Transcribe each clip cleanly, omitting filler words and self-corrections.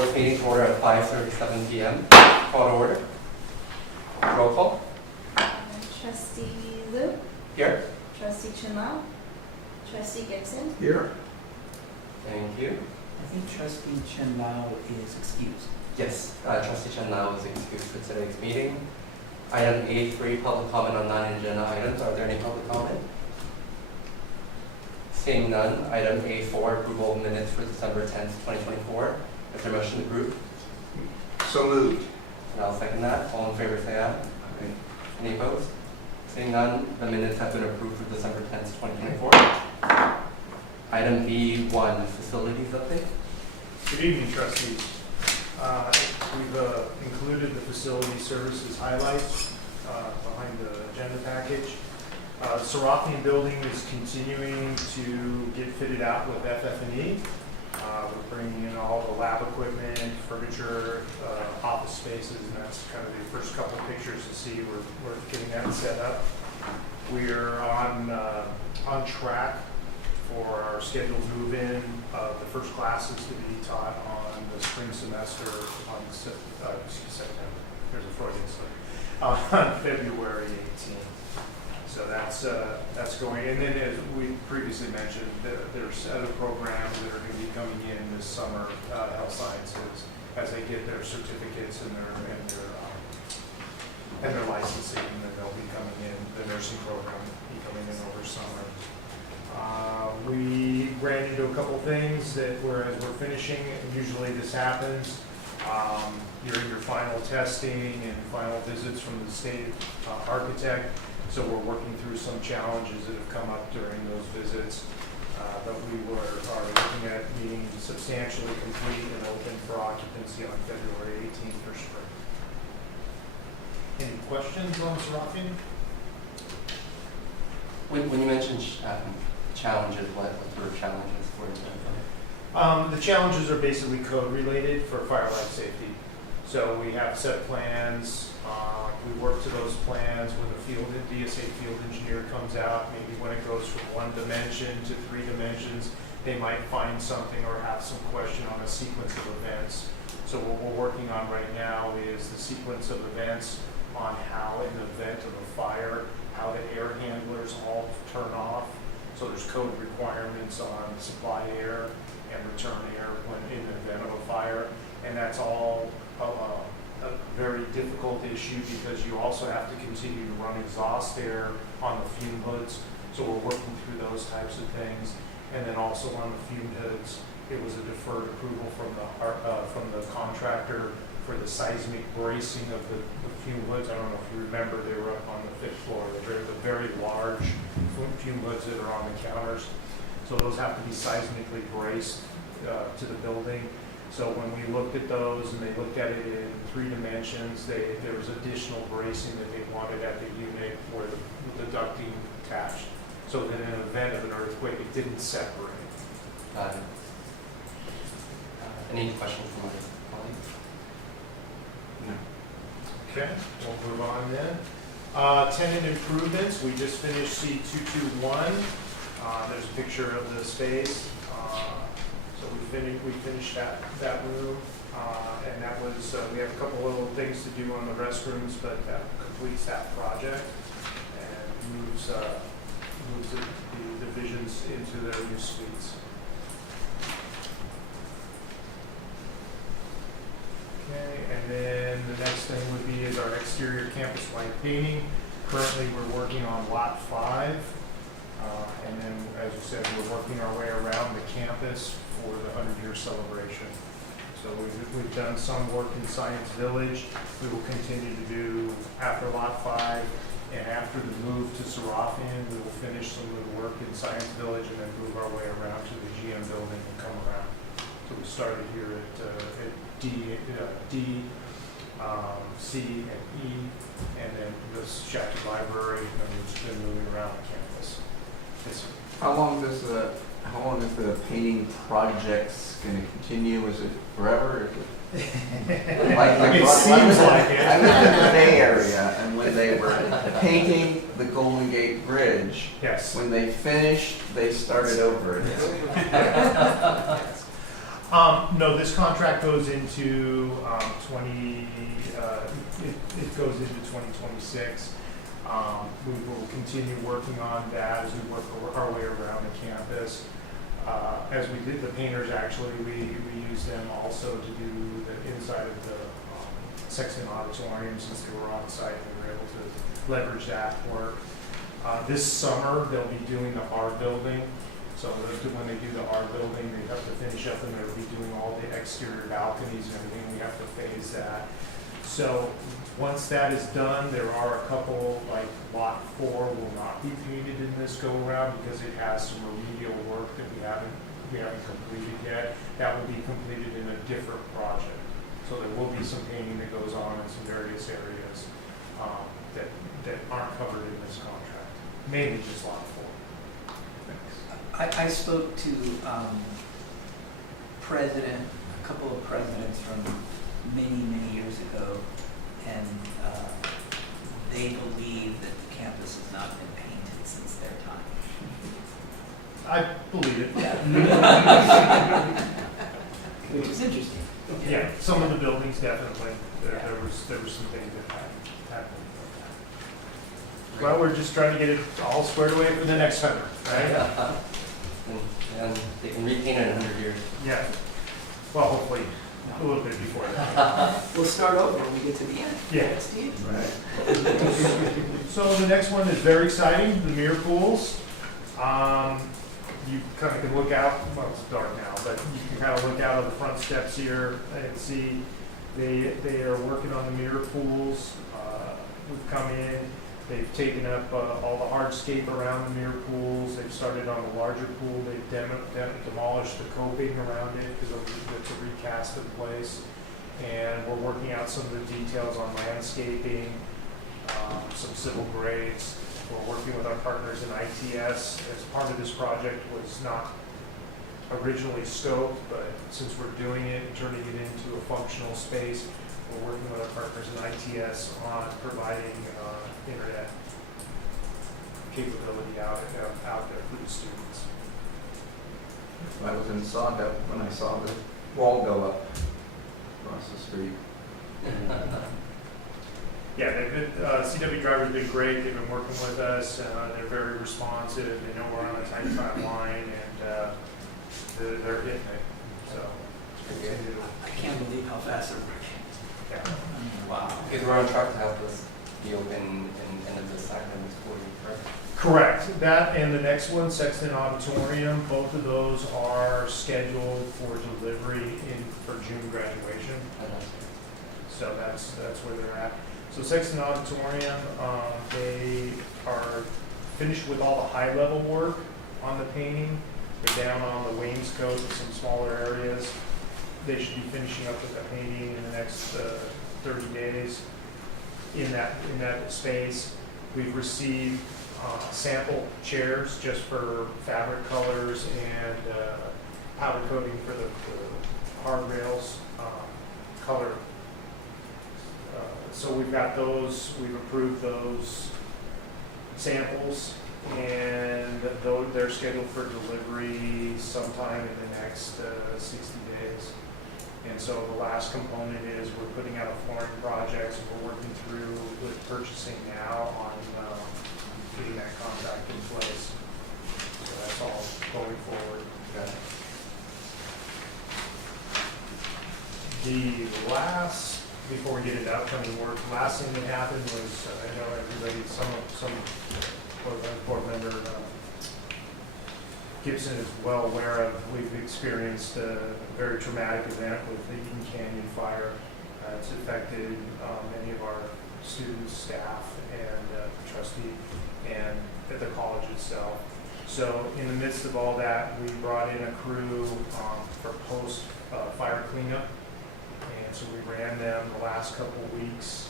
this meeting to order at 5:37 p.m. Call to order. Roll call. Trustee Lu, Here. Trustee Chin-Lau, Trustee Gibson, Here. Thank you. I think Trustee Chen-Lao is excused. Yes, Trustee Chen-Lau is excused for today's meeting. Item A3, public comment on non-agenda items. Are there any public comment? Seeing none. Item A4, approval of minutes for December 10th, 2024. Is there a motion to approve? So moved. And I'll second that. All in favor say aye. Any opposed? Seeing none, the minutes have been approved for December 10th, 2024. Item B1, facilities update. Good evening, trustees. We've included the facility services highlights behind the agenda package. Serafian building is continuing to get fitted out with FF&E. We're bringing in all the lab equipment, furniture, office spaces, and that's kind of the first couple of pictures to see. We're getting that set up. We're on track for our scheduled move-in of the first classes to be taught on the spring semester on September. There's a Freudian slip. On February 18th. So that's going. And then, as we previously mentioned, there's other programs that are going to be coming in this summer, health sciences, as they get their certificates and their licensing, and they'll be coming in. The nursing program will be coming in over summer. We ran into a couple things that as we're finishing, usually this happens. You're in your final testing and final visits from the state architect. So we're working through some challenges that have come up during those visits. But we are looking at being substantially complete and open for occupancy on February 18th for spring. Any questions on Serafian? When you mentioned challenges, what sort of challenges were you? The challenges are basically code related for fire life safety. So we have set plans. We work to those plans when the DSA field engineer comes out. Maybe when it goes from 1 dimension to 3 dimensions, they might find something or have some question on a sequence of events. So what we're working on right now is the sequence of events on how, in the event of a fire, how the air handlers all turn off. So there's code requirements on supply air and return air when in the event of a fire, and that's all a very difficult issue because you also have to continue to run exhaust air on the fume hoods. So we're working through those types of things, and then also on the fume hoods, it was a deferred approval from the contractor for the seismic bracing of the fume hoods. I don't know if you remember, they were up on the 5th floor. They're the very large fume hoods that are on the counters. So those have to be seismically braced to the building. So when we looked at those and they looked at it in 3 dimensions, there was additional bracing that they wanted at the unit where the ducting attached. So that in the event of an earthquake, it didn't separate. Any questions from my colleagues? No. Okay, we'll move on then. Tenant improvements, we just finished C221. There's a picture of the space. So we finished that room, and that was, we have a couple little things to do on the restrooms, but that completes that project and moves the divisions into their new suites. Okay, and then the next thing would be is our exterior campus white painting. Currently, we're working on lot 5. And then, as you said, we're working our way around the campus for the 100-year celebration. So we've done some work in Science Village. We will continue to do after Lot 5, and after the move to Serafian, we will finish some of the work in Science Village and then move our way around to the GM building and come around. So we started here at D, C, and E, and then the Shaky Library, and we've just been moving around the campus. Yes, sir. How long is the painting projects going to continue? Is it forever? Is it It seems like it. I lived in the Bay Area, and when they were painting the Golden Gate Bridge, Yes. when they finished, they started over again. No, this contract goes into 20, it goes into 2026. We will continue working on that as we work our way around the campus. As we did the painters, actually, we use them also to do the inside of the Sexton Auditorium since they were on site and we were able to leverage that work. This summer, they'll be doing the art building. So when they do the art building, they have to finish up and they'll be doing all the exterior balconies and everything. We have to phase that. So once that is done, there are a couple, like lot 4 will not be painted in this go around because it has some remedial work that we haven't completed yet. That will be completed in a different project. So there will be some painting that goes on in some various areas that aren't covered in this contract. Mainly just lot 4. I spoke to a couple of presidents from many years ago, and they believe that the campus has not been painted since their time. I believe it. Yeah. Which is interesting. Yeah, some of the buildings definitely. There was some things that happened. Well, we're just trying to get it all squared away for the next summer, right? And they can repaint it in 100 years. Yeah. Well, hopefully a little bit before that. We'll start over when we get to the end. Yeah. Steve? Right. So the next one is very exciting, the mirror pools. You kind of can look out, well, it's dark now, but you can kind of look out of the front steps here and see they are working on the mirror pools. We've come in, they've taken up all the hardscape around the mirror pools. They've started on the larger pool. They've demolished the coping around it because it's a recast of the place. And we're working out some of the details on landscaping, some civil grades. We're working with our partners in ITS. As part of this project was not originally scoped, but since we're doing it and turning it into a functional space, we're working with our partners in ITS on providing internet capability out there for the students. I was in Sawdust when I saw the wall go up across the street. Yeah, CW Driver's been great. They've been working with us. They're very responsive. They know we're on a tight timeline, and they're hitting it. So I can't believe how fast they're working. yeah. Wow. Because we're on track to have this be open in end of this academic school year, correct? Correct. That and the next one, Sexton Auditorium, both of those are scheduled for delivery for June graduation. So that's where they're at. So Sexton Auditorium, they are finished with all the high-level work on the painting. They're down on the wainscot and some smaller areas. They should be finishing up with the painting in the next 30 days in that space. We've received sample chairs just for fabric colors and powder coating for the handrails color. So we've got those, we've approved those samples, and they're scheduled for delivery sometime in the next 60 days. And so the last component is we're putting out a flooring project, so we're working through with purchasing now on getting that contract in place. So that's all going forward. Okay. The last, before we get into upcoming work, last thing that happened was, I know everybody, some board member Gibson is well aware of, we've experienced a very traumatic event with the Eden Canyon fire. It's affected many of our students, staff, and trustee, and at the college itself. So in the midst of all that, we brought in a crew for post-fire cleanup. And so we ran them the last couple of weeks.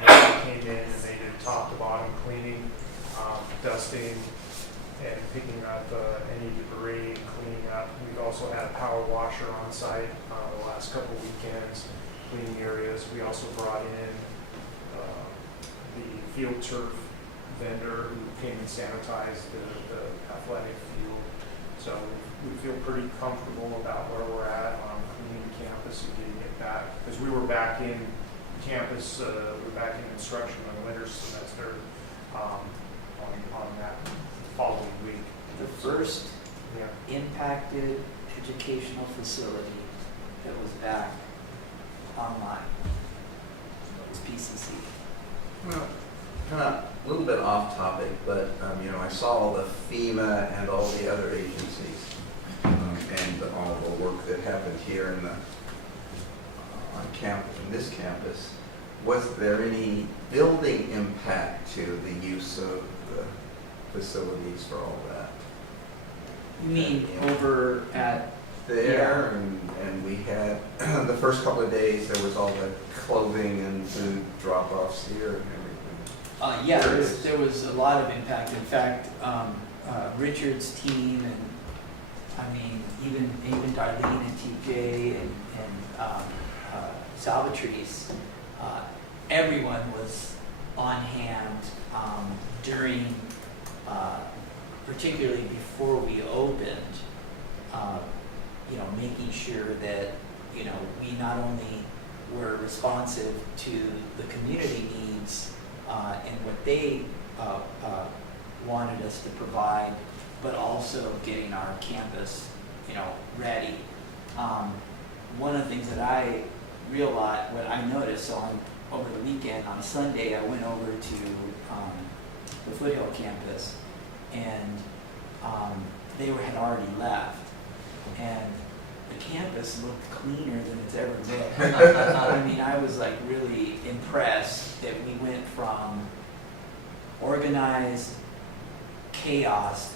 They came in and they did top to bottom cleaning, dusting, and picking up any debris and cleaning up. We've also had a power washer on site the last couple of weekends, cleaning areas. We also brought in the field turf vendor who came and sanitized the athletic field. So we feel pretty comfortable about where we're at on cleaning campus and getting it back. Because we were back in campus, we were back in instruction on the winter semester on that following week. The first Yeah. impacted educational facility that was back online was PCC. Well, kind of a little bit off topic, but, I saw all the FEMA and all the other agencies and all the work that happened here on campus, in this campus. Was there any building impact to the use of the facilities for all that? You mean over at, There, and we had, the first couple of days, there was all the clothing and food drop-offs here and everything. yeah, There it is. there was a lot of impact. In fact, Richard's team and, even Darlene and TJ and Salvatrice, everyone was on hand during, particularly before we opened, making sure that, we not only were responsive to the community needs and what they wanted us to provide, but also getting our campus, ready. One of the things that I realized, what I noticed over the weekend, on Sunday, I went over to the Foothill campus, and had already left, and the campus looked cleaner than it's ever looked. I was like really impressed that we went from organized chaos,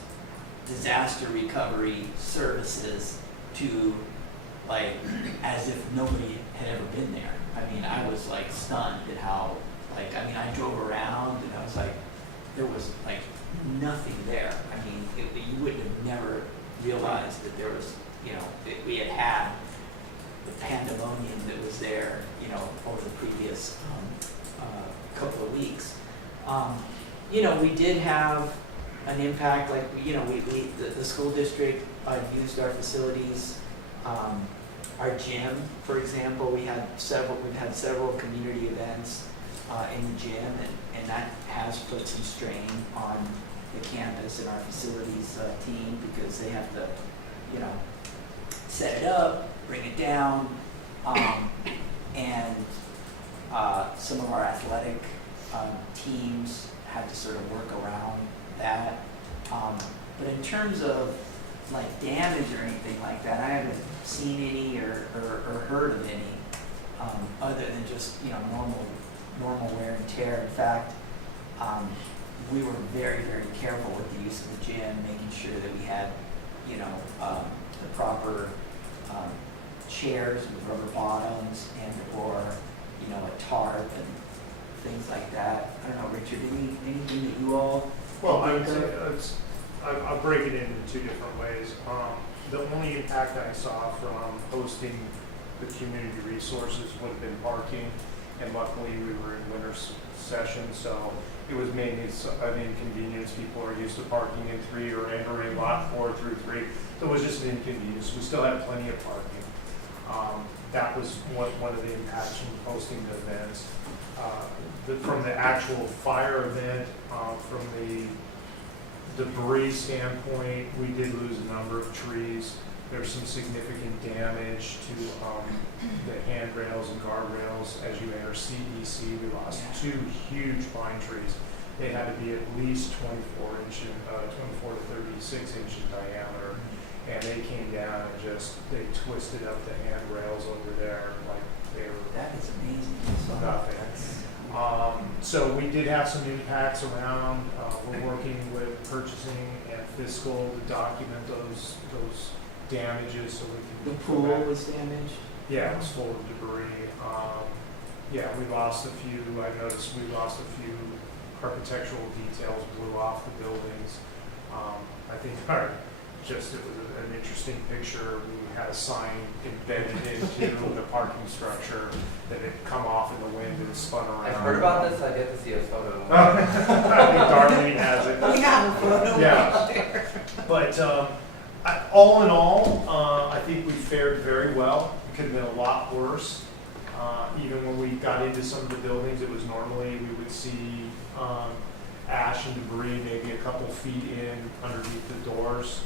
disaster recovery services to like as if nobody had ever been there. I was like stunned at how I drove around and I was like, there was like nothing there. You wouldn't have never realized that there was, that we had the pandemonium that was there, over the previous couple of weeks. We did have an impact, like, the school district used our facilities. Our gym, for example, we've had several community events in the gym, and that has put some strain on the campus and our facilities team, because they have to, set it up, bring it down, and some of our athletic teams had to sort of work around that. But in terms of like damage or anything like that, I haven't seen any or heard of any, other than just normal wear and tear. In fact, we were very, very careful with the use of the gym, making sure that we had the proper chairs with rubber bottoms and or a tarp and things like that. I don't know, Richard, anything that you all Well, I think would of? say I'll break it into two different ways. The only impact I saw from hosting the community resources would have been parking, and luckily we were in winter session, so it was mainly an inconvenience. People are used to parking in 3 or entering lot 4 through 3, so it was just an inconvenience. We still had plenty of parking. That was one of the impacts from hosting the events. From the actual fire event, from the debris standpoint, we did lose a number of trees. There's some significant damage to the handrails and guardrails as you enter CEC. We lost 2 huge pine trees. They had to be at least 24 to 36 inch in diameter, and they came down and they twisted up the handrails over there like they were That is amazing. nothing. So we did have some impacts around. We're working with purchasing and fiscal to document those damages so we can. The pool was damaged? Yeah, it was full of debris. We lost a few. I noticed we lost a few architectural details blew off the buildings. I think it was an interesting picture. We had a sign embedded into the parking structure that had come off in the wind and spun around. I've heard about this, I get to see a photo. I think Darlene has it. We have a photo. Yeah. But all in all, I think we fared very well. It could have been a lot worse. Even when we got into some of the buildings, it was normally we would see ash and debris maybe a couple feet in underneath the doors.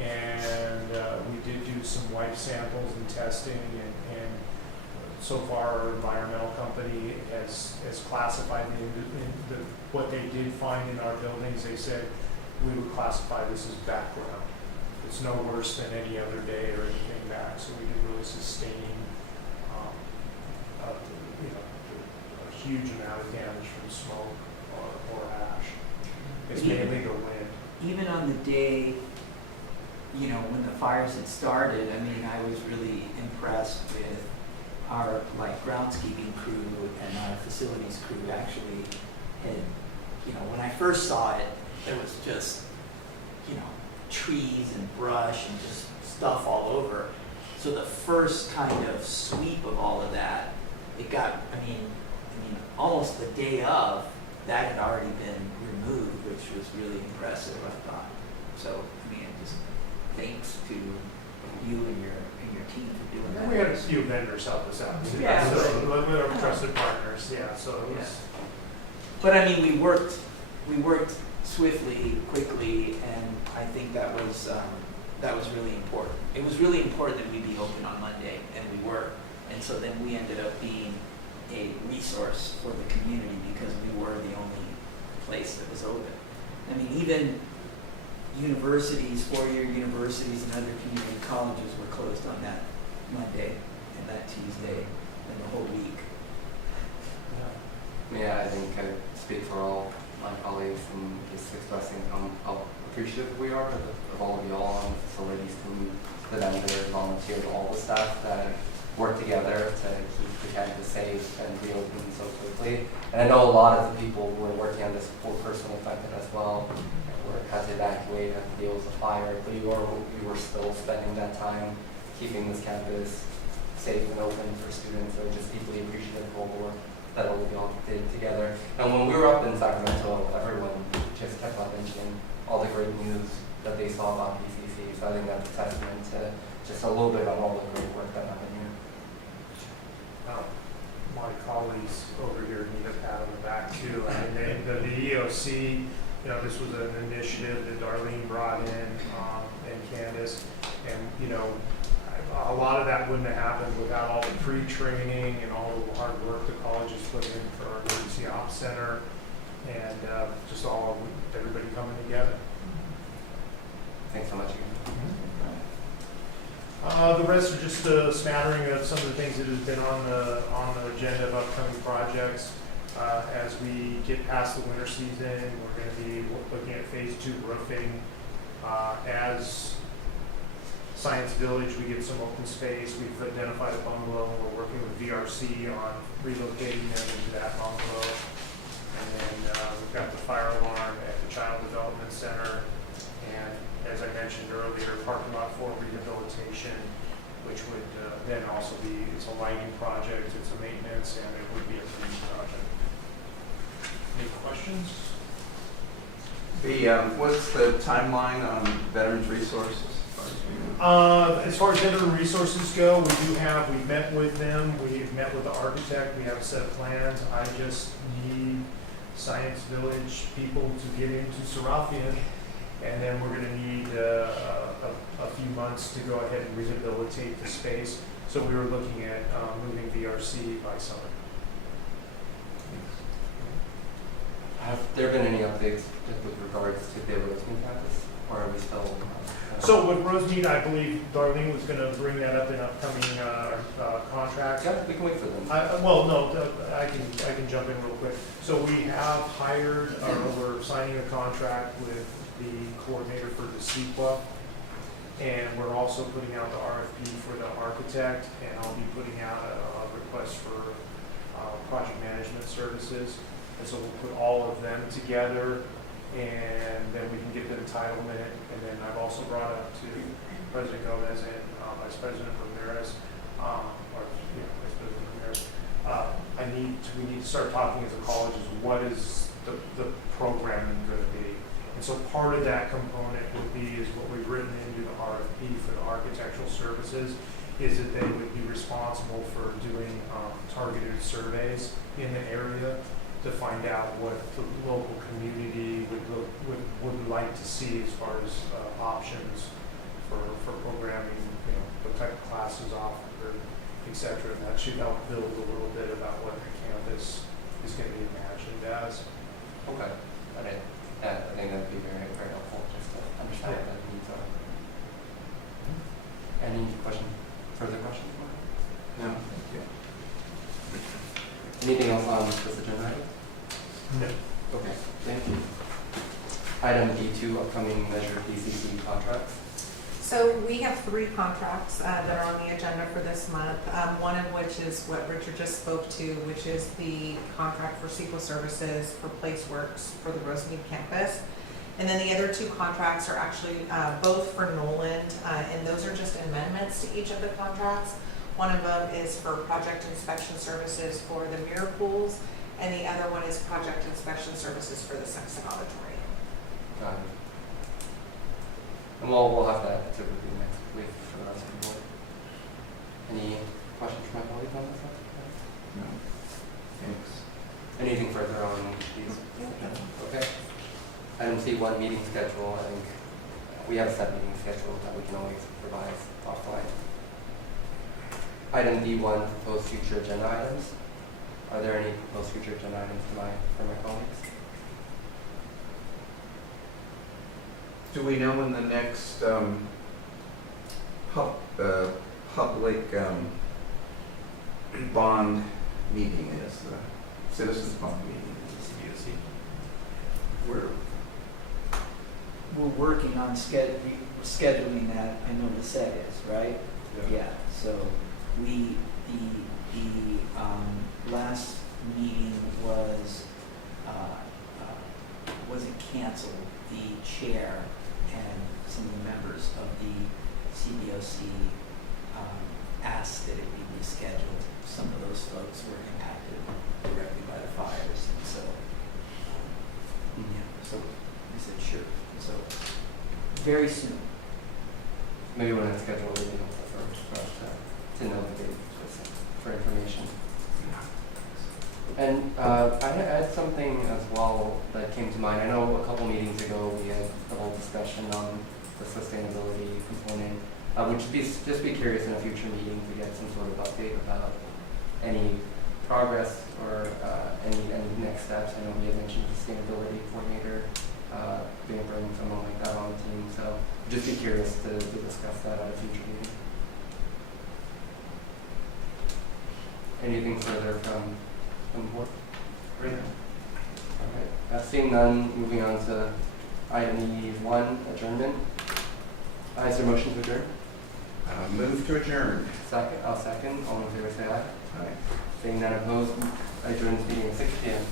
And we did do some wipe samples and testing, and so far our environmental company has classified what they did find in our buildings. They said we would classify this as background. It's no worse than any other day or anything back, so we didn't really sustain a huge amount of damage from smoke or ash. It's mainly the wind. Even on the day, when the fires had started, I mean, I was really impressed with our groundskeeping crew and our facilities crew actually had, when I first saw it, there was just, trees and brush and just stuff all over. So the first kind of sweep of all of that, it got, I mean, almost the day of, that had already been removed, which was really impressive, I thought. So, just thanks to you and your team for doing that. And we had a few vendors help us out too. Yeah. So we were trusted partners, yeah, so it was. But I mean, we worked swiftly, quickly, and I think that was really important. It was really important that we be open on Monday, and we were. And so then we ended up being a resource for the community because we were the only place that was open. I mean, even universities, four-year universities and other community colleges were closed on that Monday and that Tuesday and the whole week. Yeah, I think I speak for all my colleagues in just expressing how appreciative we are of all of y'all on the facilities team, the vendors, volunteers, all the staff that work together to keep the campus safe and reopen so quickly. And I know a lot of the people who are working on this were personally affected as well. Had to evacuate, had to deal with the fire, but we were still spending that time keeping this campus safe and open for students. So just deeply appreciative of all the work that all of y'all did together. And when we were up in Sacramento, everyone just kept on mentioning all the great news that they saw about PCC. So I think that's a testament to just a little bit on all the great work that happened here. My colleagues over here need a pat on the back too. I mean, the EOC, this was an initiative that Darlene brought in, and Candace, and a lot of that wouldn't have happened without all the pre-training and all the hard work the college has put in for our emergency ops center, and just everybody coming together. Thanks so much again. The rest are just a smattering of some of the things that have been on the agenda of upcoming projects. As we get past the winter season, we're going to be looking at phase 2 roofing. As Science Village, we get some open space. We've identified a bungalow, and we're working with VRC on relocating them into that bungalow. And then we've got the fire alarm at the Child Development Center. And as I mentioned earlier, parking lot for rehabilitation, which would then also be, it's a lighting project, it's a maintenance, and it would be a green project. Any questions? What's the timeline on Veterans Resources? As far as veteran resources go, we've met with them, we've met with the architect, we have a set of plans. I just need Science Village people to get into Serafian, and then we're going to need a few months to go ahead and rehabilitate the space. So we were looking at moving VRC by summer. Have there been any updates with regards to the Rosemead campus, or are we still? So with Rosemead, I believe Darlene was going to bring that up in upcoming contracts. Yeah, we can wait for them. I can jump in real quick. So we have hired, or we're signing a contract with the coordinator for the CEQA, and we're also putting out the RFP for the architect, and I'll be putting out a request for project management services. And so we'll put all of them together, and then we can get the entitlement. And then I've also brought up to President Gomez and Vice President Ramirez, Vice President Ramirez. We need to start talking as a college as what is the programming going to be. And so part of that component would be is what we've written into the RFP for the architectural services, is that they would be responsible for doing targeted surveys in the area to find out what the local community would like to see as far as options for programming, you know, what type of classes offered, et cetera. And that should help build a little bit about what the campus is going to be imagined as. Okay. I think that'd be very, very helpful just to understand what the needs are. Any further questions? No, thank you. Anything else on this agenda item? No. Okay, thank you. Item D2, upcoming Measure PCC contracts. So we have 3 contracts that are on the agenda for this month, one of which is what Richard just spoke to, which is the contract for SQL services for PlaceWorks for the Rosemead campus. And then the other 2 contracts are actually both for Noland, and those are just amendments to each of the contracts. One of them is for project inspection services for the mirror pools, and the other one is project inspection services for the Sexton Auditorium. Got it. And we'll have that to review next week for the rest of the board. Any questions from my colleagues on this? No, thanks. Anything further on these? Okay. Item C1, meeting schedule. I think we have a set meeting schedule that we can always revise offline. Item D1, proposed future agenda items. Are there any proposed future agenda items from my colleagues? Do we know when the next public bond meeting is, the citizens bond meeting is the CBOC? We're working on scheduling that. I know the set is, right? Yeah, so the last meeting wasn't canceled. The chair and some of the members of the CBOC asked that it be rescheduled. Some of those folks were impacted directly by the fires, and so so we said sure. So very soon. Maybe when it's scheduled, we can for us to know the date just for information. And I had something as well that came to mind. I know a couple meetings ago we had the whole discussion on the sustainability component. Would just be curious in a future meeting to get some sort of update about any progress or any next steps. I know we had mentioned sustainability coordinator, bringing someone like that on the team. So just be curious to discuss that at a future meeting. Anything further from the board? Right now. Okay. Seeing none, moving on to item E1, adjournment. Is there a motion to adjourn? Move to adjourn. Second. I'll second. All in favor say aye. Aye. Seeing none opposed, I adjourn this meeting at 6 p.m.